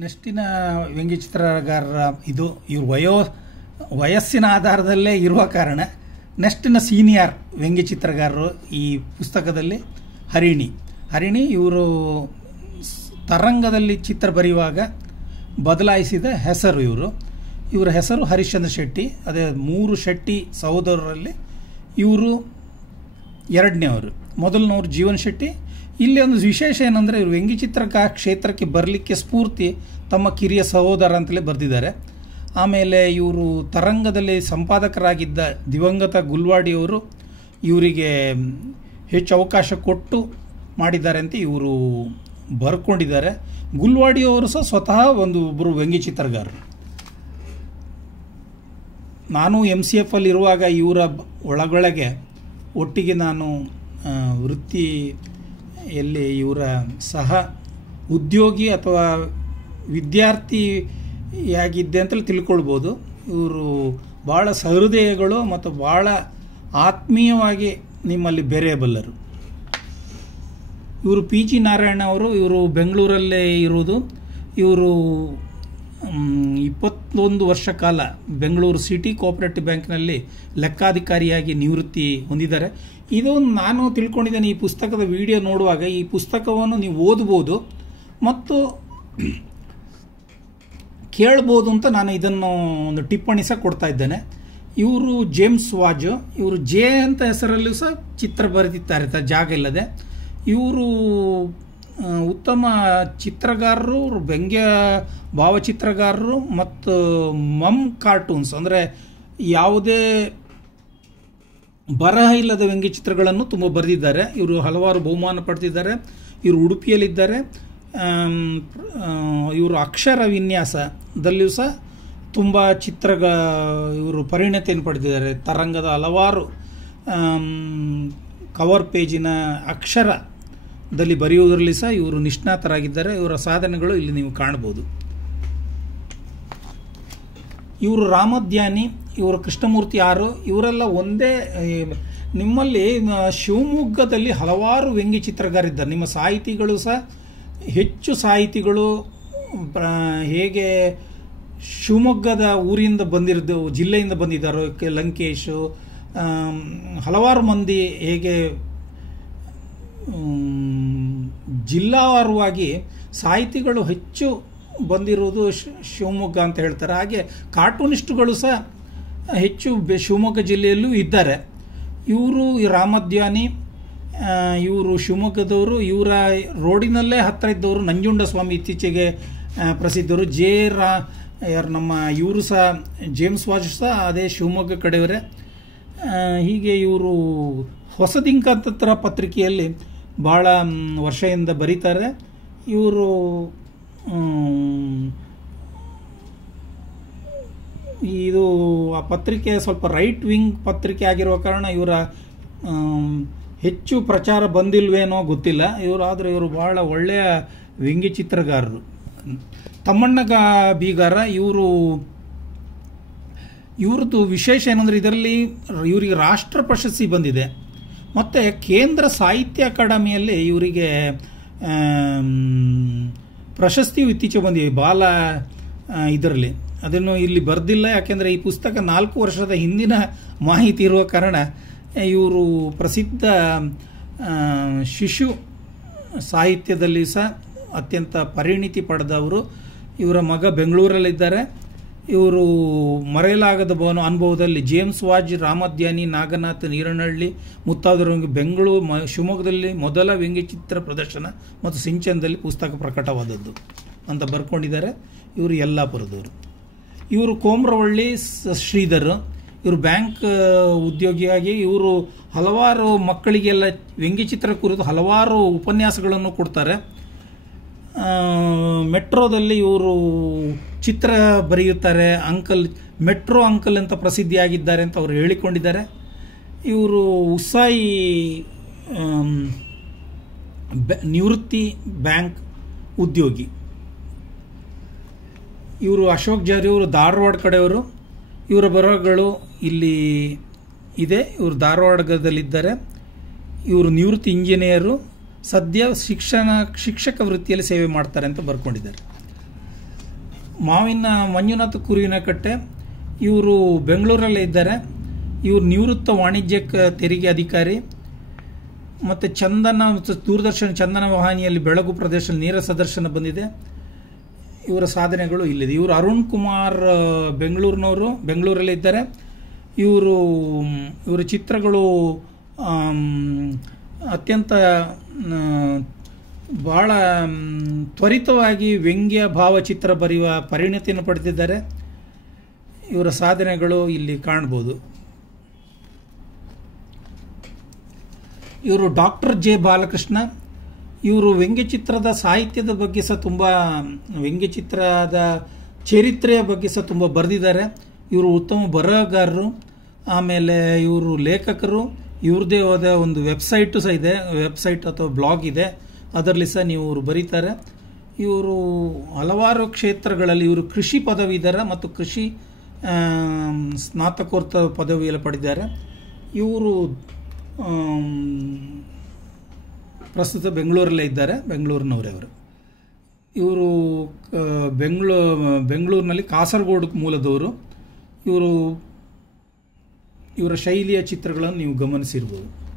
ನೆಸ್ಟಿನ ವ್ಯಂಗ್ಯಚಿತ್ರಗಾರರ ಇದು ಇವ್ರ ವಯಸ್ಸಿನ ಆಧಾರದಲ್ಲೇ ಇರುವ ಕಾರಣ ನೆಸ್ಟಿನ ಸೀನಿಯರ್ ವ್ಯಂಗ್ಯಚಿತ್ರಗಾರರು ಈ ಪುಸ್ತಕದಲ್ಲಿ ಹರಿಣಿ ಇವರು ತರಂಗದಲ್ಲಿ ಚಿತ್ರ ಬರೆಯುವಾಗ ಬದಲಾಯಿಸಿದ ಹೆಸರು ಇವರ ಹೆಸರು ಹರಿಶ್ಚಂದ್ರ ಶೆಟ್ಟಿ. ಅದೇ 3 ಶೆಟ್ಟಿ ಸಹೋದರರಲ್ಲಿ ಇವರು ಎರಡನೇವರು. ಮೊದಲನವರು ಜೀವನ್ ಶೆಟ್ಟಿ. ಇಲ್ಲಿ ಒಂದು ವಿಶೇಷ ಏನಂದರೆ ಇವರು ವ್ಯಂಗ್ಯಚಿತ್ರಕ ಕ್ಷೇತ್ರಕ್ಕೆ ಬರಲಿಕ್ಕೆ ಸ್ಫೂರ್ತಿ ತಮ್ಮ ಕಿರಿಯ ಸಹೋದರ ಅಂತಲೇ ಬರೆದಿದ್ದಾರೆ. ಆಮೇಲೆ ಇವರು ತರಂಗದಲ್ಲಿ ಸಂಪಾದಕರಾಗಿದ್ದ ದಿವಂಗತ ಗುಲ್ವಾಡಿಯವರು ಇವರಿಗೆ ಹೆಚ್ಚು ಅವಕಾಶ ಕೊಟ್ಟು ಮಾಡಿದ್ದಾರೆ ಅಂತ ಇವರು ಬರ್ಕೊಂಡಿದ್ದಾರೆ. ಗುಲ್ವಾಡಿಯವರು ಸಹ ಸ್ವತಃ ಒಬ್ಬರು ವ್ಯಂಗ್ಯಚಿತ್ರಗಾರರು. ನಾನು MCF ಇರುವಾಗ ಇವರ ಒಳಗೊಳಗೆ ಒಟ್ಟಿಗೆ ನಾನು ವೃತ್ತಿಯಲ್ಲಿ ಇವರ ಸಹ ಉದ್ಯೋಗಿ ಅಥವಾ ವಿದ್ಯಾರ್ಥಿಯಾಗಿದ್ದೆ ಅಂತಲೇ ತಿಳ್ಕೊಳ್ಬೋದು. ಇವರು ಭಾಳ ಸಹೃದಯಗಳು ಮತ್ತು ಭಾಳ ಆತ್ಮೀಯವಾಗಿ ನಿಮ್ಮಲ್ಲಿ ಬೆರೆಯಬಲ್ಲರು. ಇವರು PG ನಾರಾಯಣ ಅವರು. ಇವರು ಬೆಂಗಳೂರಲ್ಲೇ ಇರುವುದು. ಇವರು 21 ವರ್ಷ ಕಾಲ ಬೆಂಗಳೂರು ಸಿಟಿ ಕೋಆಪರೇಟಿವ್ ಬ್ಯಾಂಕ್ನಲ್ಲಿ ಲೆಕ್ಕಾಧಿಕಾರಿಯಾಗಿ ನಿವೃತ್ತಿ ಹೊಂದಿದ್ದಾರೆ. ಇದು ನಾನು ತಿಳ್ಕೊಂಡಿದ್ದೇನೆ ಈ ಪುಸ್ತಕದ ವಿಡಿಯೋ ನೋಡುವಾಗ. ಈ ಪುಸ್ತಕವನ್ನು ನೀವು ಓದ್ಬೋದು ಮತ್ತು ಕೇಳ್ಬೋದು ಅಂತ ನಾನು ಇದನ್ನು ಒಂದು ಟಿಪ್ಪಣಿ ಸಹ ಕೊಡ್ತಾ ಇದ್ದೇನೆ. ಇವರು ಜೇಮ್ಸ್ ವಾಜ್. ಇವರು ಜೆ ಅಂತ ಹೆಸರಲ್ಲೂ ಸಹ ಚಿತ್ರ ಬರೆದಿದ್ದಾರೆ ಜಾಗ ಇಲ್ಲದೆ. ಇವರು ಉತ್ತಮ ಚಿತ್ರಗಾರರು, ವ್ಯಂಗ್ಯ ಭಾವಚಿತ್ರಗಾರರು ಮತ್ತು ಕಾರ್ಟೂನ್ಸ್ ಅಂದರೆ ಯಾವುದೇ ಬರಹ ಇಲ್ಲದ ವ್ಯಂಗ್ಯಚಿತ್ರಗಳನ್ನು ತುಂಬ ಬರೆದಿದ್ದಾರೆ. ಇವರು ಹಲವಾರು ಬಹುಮಾನ ಪಡೆದಿದ್ದಾರೆ. ಇವರು ಉಡುಪಿಯಲ್ಲಿದ್ದಾರೆ. ಇವರು ಅಕ್ಷರ ವಿನ್ಯಾಸದಲ್ಲಿಯೂ ಸಹ ತುಂಬ ಇವರು ಪರಿಣತಿಯನ್ನು ಪಡೆದಿದ್ದಾರೆ. ತರಂಗದ ಹಲವಾರು ಕವರ್ ಪೇಜಿನ ಅಕ್ಷರದಲ್ಲಿ ಬರೆಯುವುದರಲ್ಲಿ ಸಹ ಇವರು ನಿಷ್ಣಾತರಾಗಿದ್ದಾರೆ. ಇವರ ಸಾಧನೆಗಳು ಇಲ್ಲಿ ನೀವು ಕಾಣಬಹುದು. ಇವರು ರಾಮಧ್ಯಾನಿ, ಇವರು ಕೃಷ್ಣಮೂರ್ತಿ ಆರು. ಇವರೆಲ್ಲ ಒಂದೇ. ನಿಮ್ಮಲ್ಲಿ ಶಿವಮೊಗ್ಗದಲ್ಲಿ ಹಲವಾರು ವ್ಯಂಗ್ಯಚಿತ್ರಗಾರಿದ್ದಾರೆ. ನಿಮ್ಮ ಸಾಹಿತಿಗಳು ಸಹ ಹೆಚ್ಚು ಸಾಹಿತಿಗಳು ಹೇಗೆ ಶಿವಮೊಗ್ಗದ ಊರಿಂದ ಜಿಲ್ಲೆಯಿಂದ ಬಂದಿದ್ದಾರೋ, ಲಂಕೇಶು, ಹಲವಾರು ಮಂದಿ ಹೇಗೆ ಜಿಲ್ಲಾವಾರವಾಗಿ ಸಾಹಿತಿಗಳು ಹೆಚ್ಚು ಬಂದಿರುವುದು ಶಿವಮೊಗ್ಗ ಅಂತ ಹೇಳ್ತಾರೆ. ಹಾಗೆ ಕಾರ್ಟೂನಿಸ್ಟ್ಗಳು ಸಹ ಹೆಚ್ಚು ಶಿವಮೊಗ್ಗ ಜಿಲ್ಲೆಯಲ್ಲೂ ಇದ್ದಾರೆ. ಇವರು ರಾಮಧ್ಯಾನಿ, ಇವರು ಶಿವಮೊಗ್ಗದವರು. ಇವರ ರೋಡಿನಲ್ಲೇ ಹತ್ತಿರ ಇದ್ದವರು ನಂಜುಂಡಸ್ವಾಮಿ, ಇತ್ತೀಚೆಗೆ ಪ್ರಸಿದ್ಧರು. ನಮ್ಮ ಇವರು ಸಹ ಜೇಮ್ಸ್ ವಾಜ್ ಸಹ ಅದೇ ಶಿವಮೊಗ್ಗ ಕಡೆಯವರೇ. ಹೀಗೆ ಇವರು ಹೊಸದಿಂಕಂತರ ಪತ್ರಿಕೆಯಲ್ಲಿ ಭಾಳ ವರ್ಷದಿಂದ ಬರೀತಾರೆ. ಇವರು ಇದು ಆ ಪತ್ರಿಕೆ ಸ್ವಲ್ಪ ರೈಟ್ ವಿಂಗ್ ಪತ್ರಿಕೆ ಆಗಿರುವ ಕಾರಣ ಇವರ ಹೆಚ್ಚು ಪ್ರಚಾರ ಬಂದಿಲ್ವೇನೋ ಗೊತ್ತಿಲ್ಲ. ಇವರು ಬಹಳ ಒಳ್ಳೆಯ ವ್ಯಂಗ್ಯಚಿತ್ರಗಾರರು. ತಮ್ಮಣ್ಣ ಬೀಗಾರ ಇವ್ರದ್ದು ವಿಶೇಷ ಏನಂದರೆ ಇದರಲ್ಲಿ ಇವರಿಗೆ ರಾಷ್ಟ್ರ ಪ್ರಶಸ್ತಿ ಬಂದಿದೆ. ಮತ್ತು ಕೇಂದ್ರ ಸಾಹಿತ್ಯ ಅಕಾಡೆಮಿಯಲ್ಲಿ ಇವರಿಗೆ ಪ್ರಶಸ್ತಿಯು ಇತ್ತೀಚೆಗೆ ಬಂದಿದೆ. ಬಾಲ ಇದರಲ್ಲಿ ಅದನ್ನು ಇಲ್ಲಿ ಬರೆದಿಲ್ಲ, ಯಾಕೆಂದರೆ ಈ ಪುಸ್ತಕ 4 ವರ್ಷದ ಹಿಂದಿನ ಮಾಹಿತಿ ಇರುವ ಕಾರಣ. ಇವರು ಪ್ರಸಿದ್ಧ ಶಿಶು ಸಾಹಿತ್ಯದಲ್ಲಿ ಸಹ ಅತ್ಯಂತ ಪರಿಣಿತಿ ಪಡೆದವರು. ಇವರ ಮಗ ಬೆಂಗಳೂರಲ್ಲಿದ್ದಾರೆ. ಇವರು ಮರೆಯಲಾಗದ ಅನುಭವದಲ್ಲಿ ಜೇಮ್ಸ್ ವಾಜ್, ರಾಮಧ್ಯಾನಿ, ನಾಗನಾಥ್, ನೀರನಹಳ್ಳಿ ಮುಂತಾದವರು ಶಿವಮೊಗ್ಗದಲ್ಲಿ ಮೊದಲ ವ್ಯಂಗ್ಯಚಿತ್ರ ಪ್ರದರ್ಶನ ಮತ್ತು ಸಿಂಚನದಲ್ಲಿ ಪುಸ್ತಕ ಪ್ರಕಟವಾದದ್ದು ಅಂತ ಬರ್ಕೊಂಡಿದ್ದಾರೆ. ಇವರು ಯಲ್ಲಾಪುರದವರು. ಇವರು ಕೋಮ್ರವಳ್ಳಿ ಶ್ರೀಧರ್. ಇವರು ಬ್ಯಾಂಕ್ ಉದ್ಯೋಗಿಯಾಗಿ ಇವರು ಹಲವಾರು ಮಕ್ಕಳಿಗೆಲ್ಲ ವ್ಯಂಗ್ಯಚಿತ್ರ ಕುರಿತು ಹಲವಾರು ಉಪನ್ಯಾಸಗಳನ್ನು ಕೊಡ್ತಾರೆ. ಮೆಟ್ರೋದಲ್ಲಿ ಇವರು ಚಿತ್ರ ಬರೆಯುತ್ತಾರೆ. ಮೆಟ್ರೋ ಅಂಕಲ್ ಅಂತ ಪ್ರಸಿದ್ಧಿಯಾಗಿದ್ದಾರೆ ಅಂತ ಅವರು ಹೇಳಿಕೊಂಡಿದ್ದಾರೆ. ಇವರು ಉಸಾಯಿ ನಿವೃತ್ತಿ ಬ್ಯಾಂಕ್ ಉದ್ಯೋಗಿ. ಇವರು ಅಶೋಕ್ ಜಾರಿ, ಇವರು ಧಾರವಾಡ ಕಡೆಯವರು. ಇವರ ಬರಹಗಳು ಇಲ್ಲಿ ಇದೆ. ಇವರು ಧಾರವಾಡದಲ್ಲಿದ್ದಾರೆ. ಇವರು ನಿವೃತ್ತಿ ಇಂಜಿನಿಯರು. ಸದ್ಯ ಶಿಕ್ಷಕ ವೃತ್ತಿಯಲ್ಲಿ ಸೇವೆ ಮಾಡ್ತಾರೆ ಅಂತ ಬರ್ಕೊಂಡಿದ್ದಾರೆ. ಮಾವಿನ ಮಂಜುನಾಥ ಕುರುವಿನಕಟ್ಟೆ, ಇವರು ಬೆಂಗಳೂರಲ್ಲೇ ಇದ್ದಾರೆ. ಇವರು ನಿವೃತ್ತ ವಾಣಿಜ್ಯ ತೆರಿಗೆ ಅಧಿಕಾರಿ. ಮತ್ತು ಚಂದನ ದೂರದರ್ಶನ ಚಂದನ ವಾಹಿನಿಯಲ್ಲಿ ಬೆಳಗು ಪ್ರದೇಶದಲ್ಲಿ ನೇರ ಪ್ರದರ್ಶನ ಬಂದಿದೆ. ಇವರ ಸಾಧನೆಗಳು ಇಲ್ಲಿದೆ. ಇವರು ಅರುಣ್ ಕುಮಾರ್ ಬೆಂಗಳೂರಿನವರು, ಬೆಂಗಳೂರಲ್ಲೇ ಇದ್ದಾರೆ. ಇವರ ಚಿತ್ರಗಳು ಅತ್ಯಂತ ಬಹಳ ತ್ವರಿತವಾಗಿ ವ್ಯಂಗ್ಯ ಭಾವಚಿತ್ರ ಬರೆಯುವ ಪರಿಣತಿಯನ್ನು ಪಡೆದಿದ್ದಾರೆ. ಇವರ ಸಾಧನೆಗಳು ಇಲ್ಲಿ ಕಾಣ್ಬೋದು. ಇವರು ಡಾಕ್ಟರ್ ಜೆ ಬಾಲಕೃಷ್ಣ. ಇವರು ವ್ಯಂಗ್ಯಚಿತ್ರದ ಸಾಹಿತ್ಯದ ಬಗ್ಗೆ ಸಹ ತುಂಬ, ವ್ಯಂಗ್ಯಚಿತ್ರದ ಚರಿತ್ರೆಯ ಬಗ್ಗೆ ಸಹ ತುಂಬ ಬರೆದಿದ್ದಾರೆ. ಇವರು ಉತ್ತಮ ಬರಹಗಾರರು. ಆಮೇಲೆ ಇವರು ಲೇಖಕರು. ಇವ್ರದ್ದೇ ಆದ ಒಂದು ವೆಬ್ಸೈಟು ಸಹ ಇದೆ, ವೆಬ್ಸೈಟ್ ಅಥವಾ ಬ್ಲಾಗ್ ಇದೆ, ಅದರಲ್ಲಿ ಸಹ ಇವರು ಬರೀತಾರೆ. ಇವರು ಹಲವಾರು ಕ್ಷೇತ್ರಗಳಲ್ಲಿ ಇವರು ಕೃಷಿ ಪದವೀಧರ ಮತ್ತು ಕೃಷಿ ಸ್ನಾತಕೋತ್ತರ ಪದವಿಯಲ್ಲಿ ಪಡೆದಿದ್ದಾರೆ. ಇವರು ಪ್ರಸ್ತುತ ಬೆಂಗಳೂರಲ್ಲೇ ಇದ್ದಾರೆ, ಬೆಂಗಳೂರಿನವರೇ ಅವರು. ಇವರು ಬೆಂಗಳೂರಿನಲ್ಲಿ ಕಾಸರಗೋಡು ಮೂಲದವರು. ಇವರ ಶೈಲಿಯ ಚಿತ್ರಗಳನ್ನು ನೀವು ಗಮನಿಸಿರ್ಬೋದು.